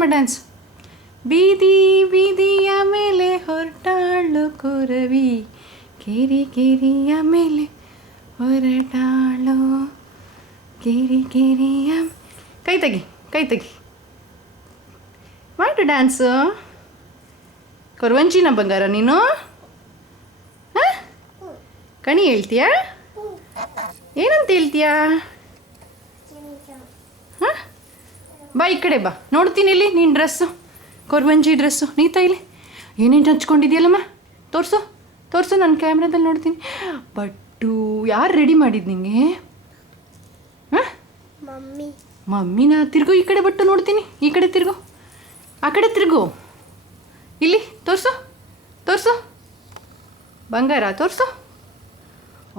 ಮಾಡಮ್ಮ ಡ್ಯಾನ್ಸ್. ಬೀದಿ ಬೀದಿಯ ಮೇಲೆ ಹೊರಟಾಳು ಕುರವಿ, ಕೇರಿ ಕೇರಿಯ ಮೇಲೆ ಹೊರಟಾಳು, ಕೇರಿ ಕೇರಿಯ. ಕೈ ತೆಗಿ, ಕೈ ತೆಗಿ, ಮಾಡು ಡ್ಯಾನ್ಸು. ಕೊರವಂಜಿನ ಬಂಗಾರ ನೀನು. ಹಾಂ, ಕಣಿ ಹೇಳ್ತೀಯಾ? ಏನಂತ ಹೇಳ್ತೀಯಾ? ಹಾಂ, ಬಾ ಈ ಕಡೆ ಬಾ, ನೋಡ್ತೀನಿ ಇಲ್ಲಿ ನೀನು ಡ್ರೆಸ್ಸು, ಕೊರವಂಜಿ ಡ್ರೆಸ್ಸು. ನೀತಾ ಇಲ್ಲಿ ಏನೇನು ಹಚ್ಕೊಂಡಿದ್ಯಲ್ಲಮ್ಮ, ತೋರಿಸು ತೋರಿಸು, ನನ್ನ ಕ್ಯಾಮ್ರಾದಲ್ಲಿ ನೋಡ್ತೀನಿ. ಬಟ್ಟು ಯಾರು ರೆಡಿ ಮಾಡಿದ್ದು ನಿಂಗೆ? ಹಾಂ, ಮಮ್ಮಿನ. ತಿರುಗು ಈ ಕಡೆ, ಬಟ್ಟು ನೋಡ್ತೀನಿ. ಈ ಕಡೆ ತಿರುಗು, ಆ ಕಡೆ ತಿರುಗು. ಇಲ್ಲಿ ತೋರಿಸು ತೋರಿಸು, ಬಂಗಾರ ತೋರಿಸು.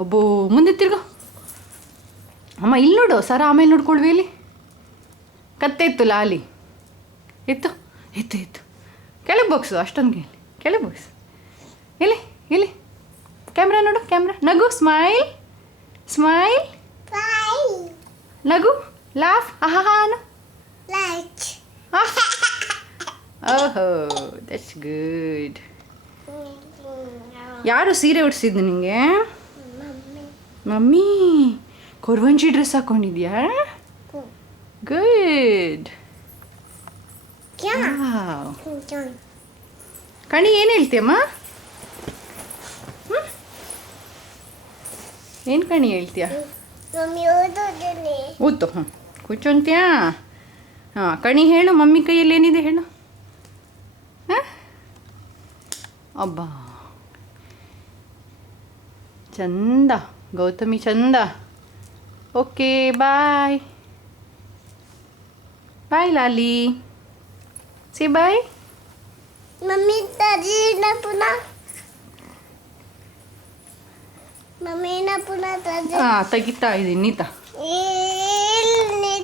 ಒಬ್ಬೋ ಮುಂದೆ ತಿರುಗು. ಅಮ್ಮ ಇಲ್ಲಿ ನೋಡು, ಸರ ಆಮೇಲೆ ನೋಡ್ಕೊಳ್ವಿ. ಇಲ್ಲಿ ಕತ್ತೆ ಇತ್ತು ಲಾಲಿ, ಎತ್ತು ಎತ್ತು ಎತ್ತು, ಕೆಳಗೆ ಬಾಕ್ಸು, ಅಷ್ಟೊಂದು ಕೆಳಗೆ ಬಾಕ್ಸು. ಇಲ್ಲಿ ಇಲ್ಲಿ ಕ್ಯಾಮ್ರಾ ನೋಡು, ಕ್ಯಾಮ್ರಾ. ನಗು, ಸ್ಮೈಲ್ ಸ್ಮೈಲ್, ನಗು, ಲಾಫ್. ಆಹಾನು. ಓಹೋ, ದಟ್ಸ್ ಗುಡ್. ಯಾರು ಸೀರೆ ಉಡ್ಸಿದ್ದು ನಿಂಗೆ? ಮಮ್ಮಿ. ಕೊರವಂಜಿ ಡ್ರೆಸ್ ಹಾಕೊಂಡಿದ್ಯಾ? ಗುಡ್. ಕಣಿ ಏನು ಹೇಳ್ತೀಯಮ್ಮ? ಏನು ಕಣಿ ಹೇಳ್ತೀಯ? ಊತು. ಹಾಂ, ಕೂಚೊಂತ್ಯಾ? ಹಾಂ, ಕಣಿ ಹೇಳು. ಮಮ್ಮಿ ಕೈಯಲ್ಲಿ ಏನಿದೆ ಹೇಳು. ಹಾಂ, ಅಬ್ಬಾ ಚಂದ, ಗೌತಮಿ ಚಂದ. ಓಕೆ, ಬಾಯ್ ಬಾಯ್ ಲಾಲಿ. ಸಿ ಬಾಯ್. ಮಮ್ಮಿ ತಜಿನ ಪುನಃ, ಮಮ್ಮಿನ ಪುನಃ ತಜಿ. ಹಾಂ, ತೆಗಿತಾ ಇದ್ದೀನಿ ನೀತಾ.